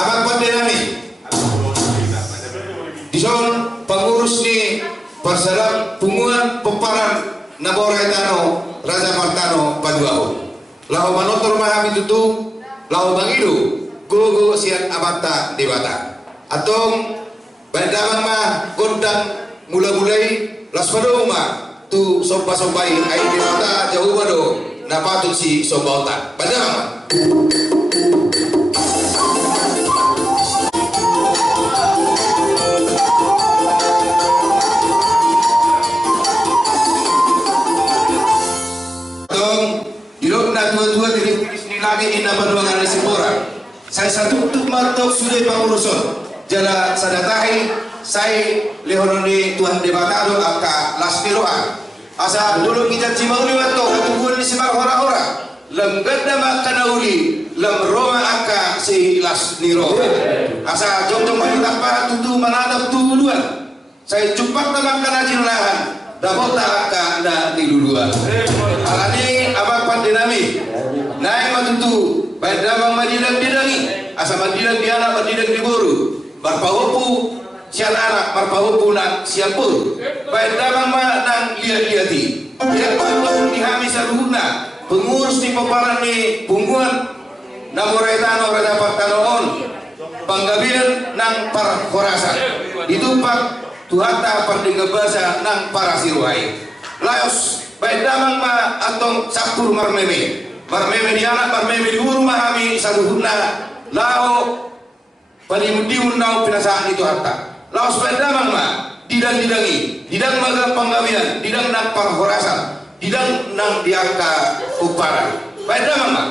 abang pandenami dison pengurus ni perserap punguan peparan Naborai Tano Raja Martano Paduaho lahu manotor mahami tutu lahu bangidu gogo sian abata dewata atong bandamang mah gondang mula-mulai laspada umah tu sopa-sopai ai dewata jauh bado napatut si sobauta bandamang dua-dua diri lagi ina berluangan Sipora. Saya satu martok sudah pengurusan. Jala sadatahi saya lehoroni Tuhan debatado aka lasmiroa. Asa dulu kita cimauli wato atuguan ni simak hora-hora. Lem gadama kanauli lem roma aka si lasmiroa. Asa contoh maritak para tutu manadap tuluan. Saya cepat nama kanajin lahan. Dabota aka na diluluan. Alani abang pandinami naik matutu baik damang madidak didangi asa madidak dianak madidak diburu barpahupu sian anak barpahupu nak sian pur baik damang nang lihat-lihati yang patong dihami saruhuna pengurus di peparan ni pungguan Naborai Tano Raja Martano panggabian nang para korasan ditumpak tuhata pardingga basa nang para siruhai layos baik damang ma atong sapur marmeme di anak marmeme di uru mahami saduhuna lao panimudiun nau pinasaan itu harta lao baik damang ma didang-didangi didang maga panggawian didang nang parhorasan didang nang diangka uparan baik damang ma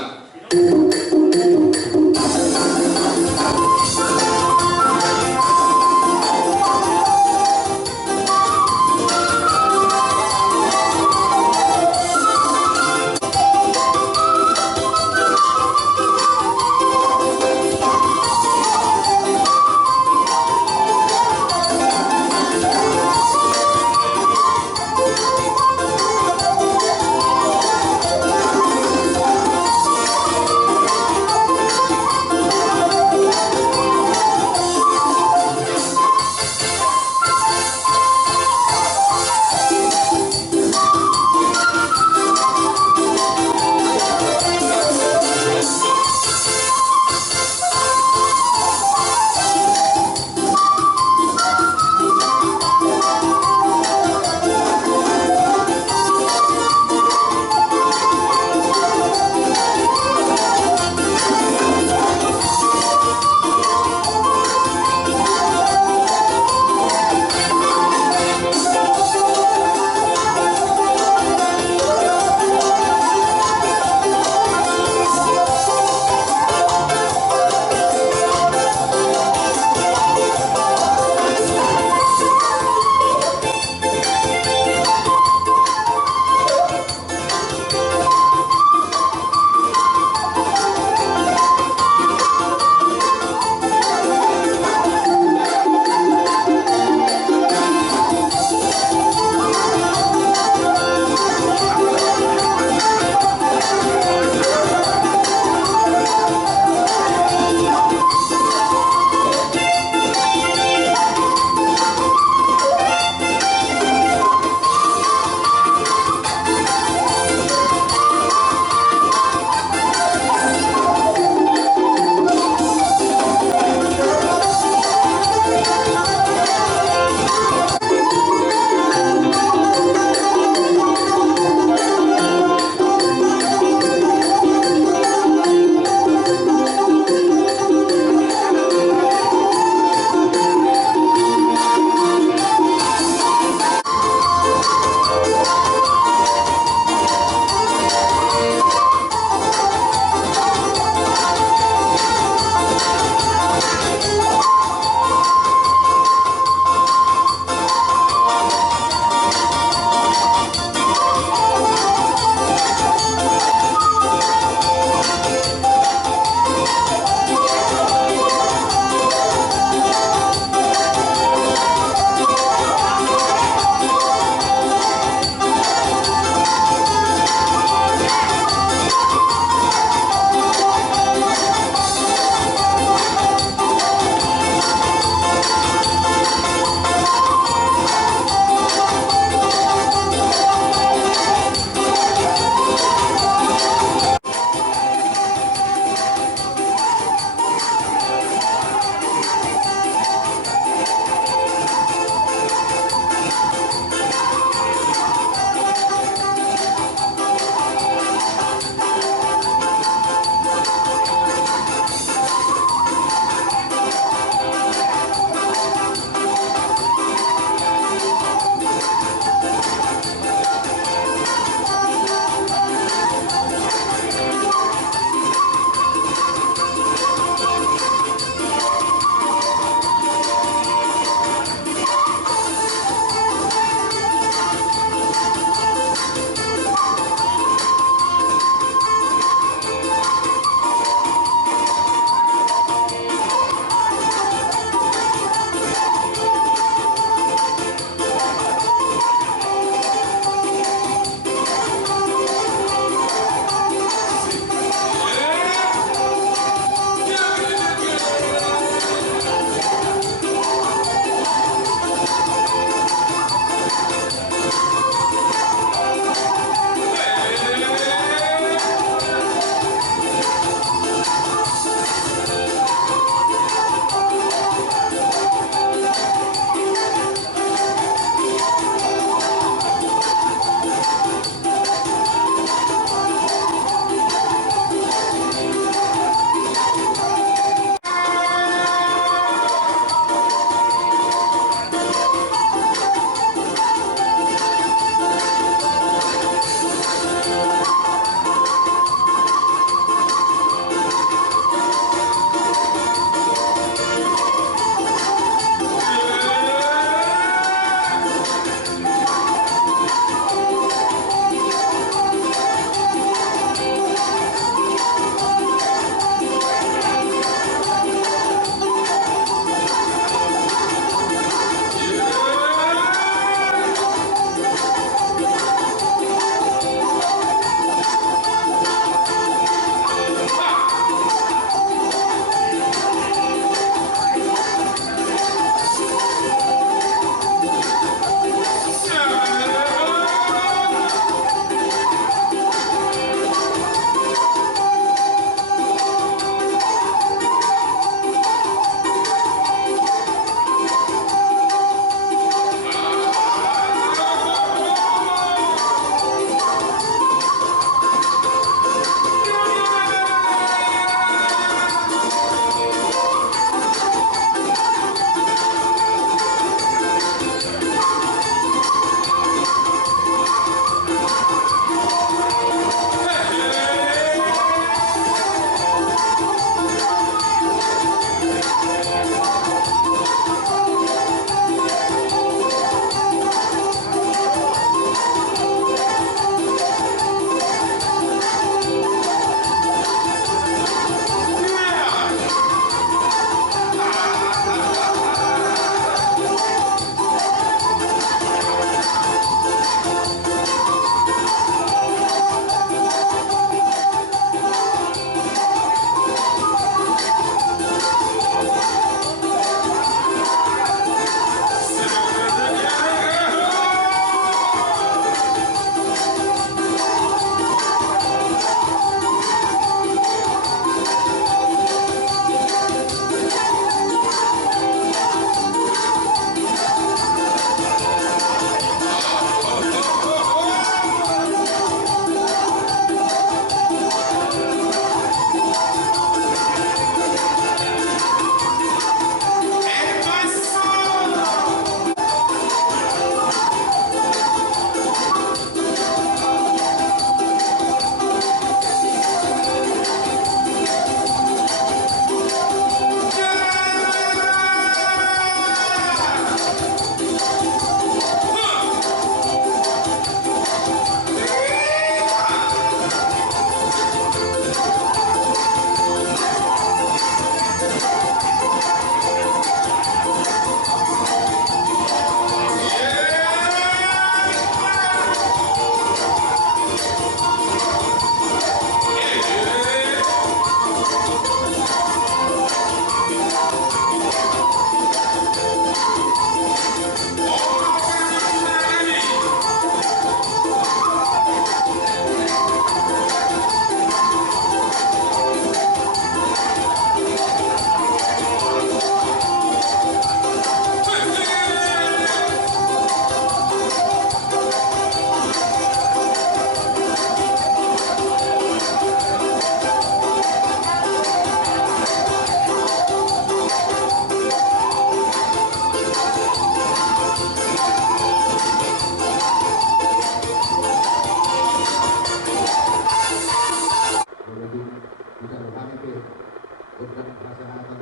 program kesehatan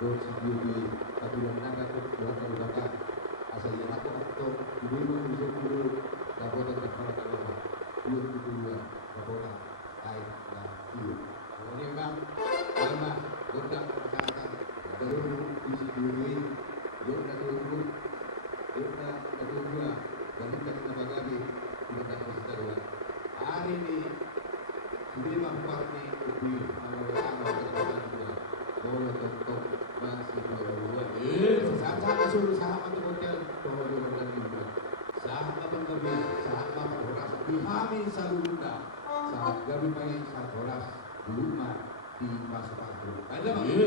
dosis biologi kabilan naga kebutuhan dari bapak asal yang aku untuk dulu bisa dulu dapat terkena kalau dulu dulu dapat air dan dulu kemudian bang lama program kesehatan baru dosis biologi dosis dulu dosis kedua dan kita bagi kita dosis dua hari ini Bima Bupati Ubi Malawetama Ketua Bola Tontok masih dua sama suruh sahabat hotel Bola dan juga sahabat kami sahabat horas dihamin salunda sahabat kami main sahabat horas rumah di Pasopatu ada bang ya